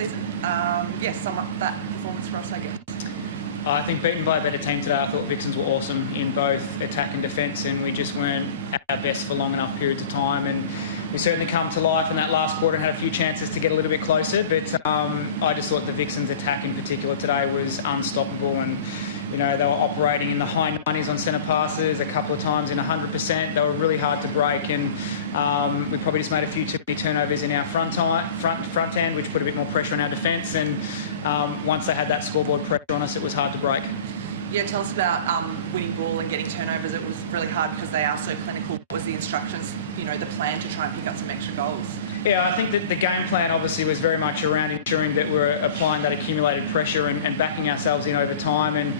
season. Sum up that performance for us, I guess. I think beaten by a better team today. I thought Vixens were awesome in both attack and defence, and we just weren't at our best for long enough periods of time. And we certainly come to life in that last quarter and had a few chances to get a little bit closer. But I just thought the Vixens attack in particular today was unstoppable. And you know, they were operating in the high 90s on centre passes, a couple of times in 100%. They were really hard to break, and we probably just made a few too many turnovers in our front end, which put a bit more pressure on our defence. And once they had that scoreboard pressure on us, it was hard to break. Yeah, tell us about winning ball and getting turnovers. It was really hard because they are so clinical. What was the instructions, the plan to try and pick up some extra goals? Yeah, I think that the game plan obviously was very much around ensuring that we're applying that accumulated pressure and backing ourselves in over time. And,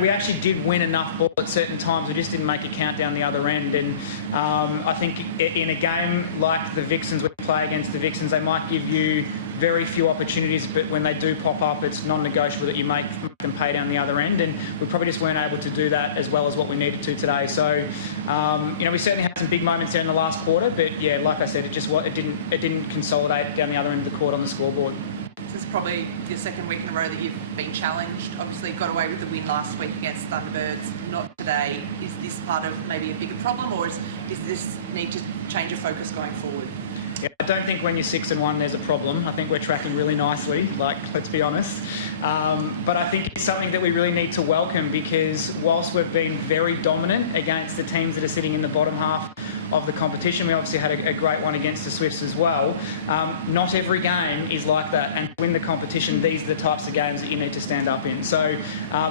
we actually did win enough ball at certain times. We just didn't make it count down the other end. And I think in a game like the Vixens, when you play against the Vixens, they might give you very few opportunities, but when they do pop up, it's non-negotiable that you make them pay down the other end, and we probably just weren't able to do that as well as what we needed to today. So, we certainly had some big moments there in the last quarter, but yeah, like I said, it didn't consolidate down the other end of the court on the scoreboard. This is probably your second week in a row that you've been challenged. Obviously, got away with the win last week against Thunderbirds, not today. Is this part of maybe a bigger problem, or is this need to change your focus going forward? Yeah, I don't think when you're 6-1 there's a problem. I think we're tracking really nicely, let's be honest. But I think it's something that we really need to welcome, because whilst we've been very dominant against the teams that are sitting in the bottom half of the competition, we obviously had a great one against the Swifts as well. Not every game is like that, and to win the competition, these are the types of games that you need to stand up in. So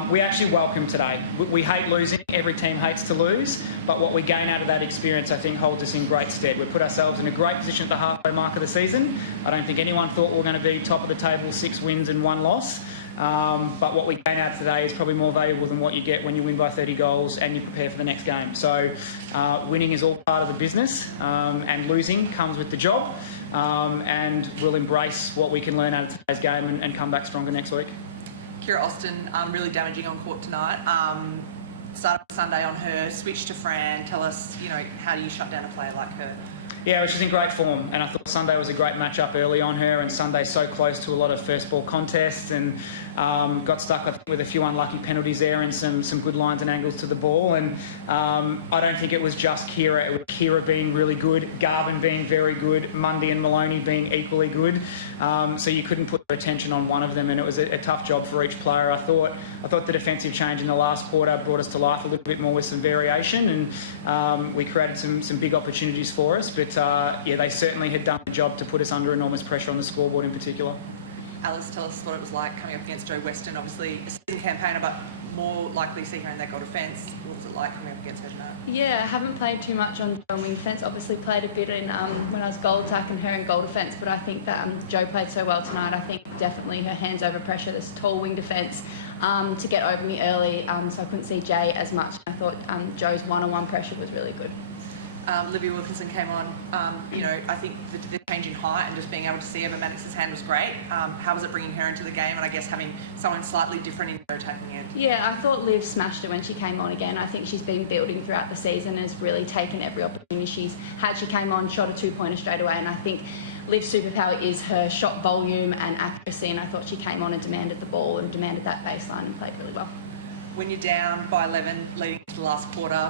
we actually welcome today. We hate losing. Every team hates to lose, but what we gain out of that experience, I think, holds us in great stead. We've put ourselves in a great position at the halfway mark of the season. I don't think anyone thought we were going to be top of the table, 6 wins and 1 loss. But what we gain out today is probably more valuable than what you get when you win by 30 goals and you prepare for the next game. So winning is all part of the business, and losing comes with the job. And we'll embrace what we can learn out of today's game and come back stronger next week. Kira Austin, really damaging on court tonight. Started Sunday on her, switched to Fran. Tell us, how do you shut down a player like her? Yeah, she's in great form, and I thought Sunday was a great matchup early on her, and Sunday so close to a lot of first ball contests, and got stuck, I think, with a few unlucky penalties there and some good lines and angles to the ball. And I don't think it was just Kira. It was Kira being really good, Garvin being very good, Mundy and Maloney being equally good. So you couldn't put attention on one of them, and it was a tough job for each player. I thought the defensive change in the last quarter brought us to life a little bit more with some variation, and we created some big opportunities for us. But they certainly had done the job to put us under enormous pressure on the scoreboard in particular. Alice, tell us what it was like coming up against Joe Weston. Obviously a season campaigner, but more likely to see her in that goal defence. What was it like coming up against her tonight? Yeah, I haven't played too much on wing defence. Obviously played a bit in when I was goal attack and her in goal defence, but I think that Joe played so well tonight. I think definitely her hands over pressure, this tall wing defence, to get over me early, so I couldn't see Jay as much. I thought Joe's one-on-one pressure was really good. Libby Wilkinson came on. I think the change in height and just being able to see Emma Maddox's hand was great. How was it bringing her into the game, and I guess having someone slightly different in the attacking end? Yeah, I thought Liv smashed it when she came on again. I think she's been building throughout the season and has really taken every opportunity she's had. She came on, shot a 2-pointer straight away, and I think Liv's superpower is her shot volume and accuracy, and I thought she came on and demanded the ball and demanded that baseline and played really well. When you're down by 11 leading to the last quarter,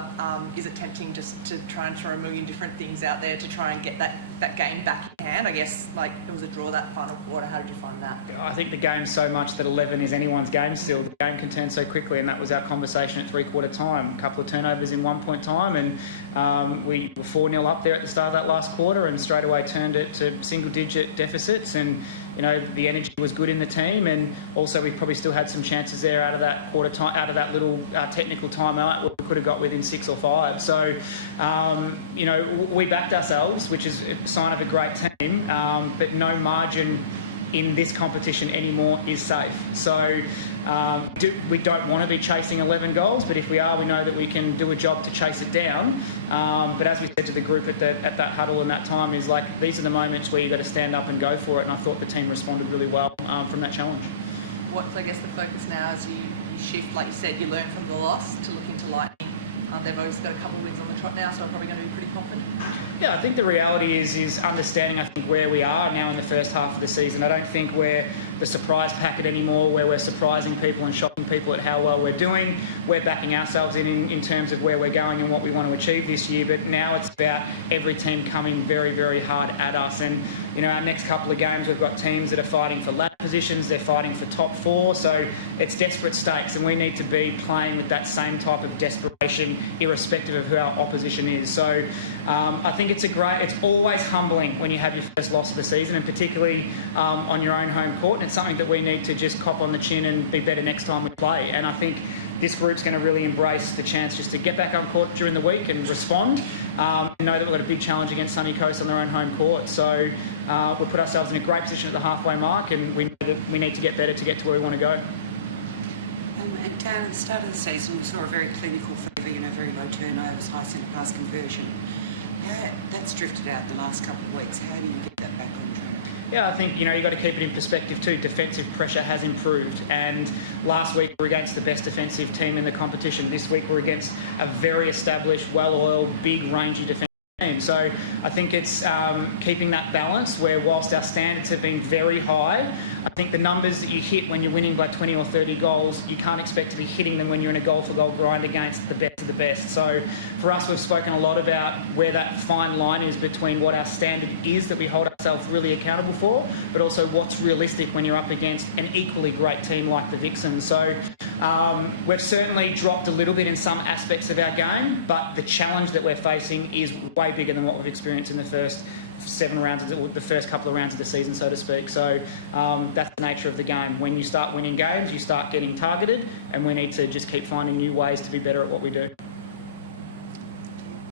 is it tempting just to try and throw a million different things out there to try and get that game back in hand? I guess it was a draw that final quarter. How did you find that? I think the game's so much that 11 is anyone's game still. The game can turn so quickly, and that was our conversation at three-quarter time. A couple of turnovers in 1 point time, and we were 4-0 up there at the start of that last quarter, and straight away turned it to single-digit deficits. And the energy was good in the team, and also we probably still had some chances there out of that quarter time, out of that little technical timeout where we could have got within 6 or 5. So, we backed ourselves, which is a sign of a great team, but no margin in this competition anymore is safe. So we don't want to be chasing 11 goals, but if we are, we know that we can do a job to chase it down. But as we said to the group at that huddle in that time, is these are the moments where you've got to stand up and go for it, and I thought the team responded really well from that challenge. What's, I guess, the focus now as you shift, like you said, you learn from the loss to look into Lightning They've always got a couple of wins on the trot now, so I'm probably going to be pretty confident. Yeah, I think the reality is understanding, I think, where we are now in the first half of the season. I don't think we're the surprise packet anymore, where we're surprising people and shocking people at how well we're doing. We're backing ourselves in terms of where we're going and what we want to achieve this year, but now it's about every team coming very, very hard at us. And, you know, our next couple of games, we've got teams that are fighting for ladder positions, they're fighting for top 4, so it's desperate stakes, and we need to be playing with that same type of desperation irrespective of who our opposition is. So I think it's always humbling when you have your first loss of the season, and particularly on your own home court, and it's something that we need to just cop on the chin and be better next time we play. And I think this group's going to really embrace the chance just to get back on court during the week and respond, and know that we've got a big challenge against Sunny Coast on their own home court. So we'll put ourselves in a great position at the halfway mark, and we know that we need to get better to get to where we want to go. And Dan, at the start of the season, we saw a very clinical Fever, very low turnovers, high centre pass conversion. That's drifted out the last couple of weeks. How do you get that back on track? Yeah, I think, you've got to keep it in perspective too. Defensive pressure has improved, and last week we were against the best defensive team in the competition. This week we're against a very established, well-oiled, big, rangy defensive team. So I think it's keeping that balance where, whilst our standards have been very high, I think the numbers that you hit when you're winning by 20 or 30 goals, you can't expect to be hitting them when you're in a goal-for-goal grind against the best of the best. So for us, we've spoken a lot about where that fine line is between what our standard is that we hold ourselves really accountable for, but also what's realistic when you're up against an equally great team like the Vixens. So we've certainly dropped a little bit in some aspects of our game, but the challenge that we're facing is way bigger than what we've experienced in the first 7 rounds, the first couple of rounds of the season, so to speak. So that's the nature of the game. When you start winning games, you start getting targeted, and we need to just keep finding new ways to be better at what we do.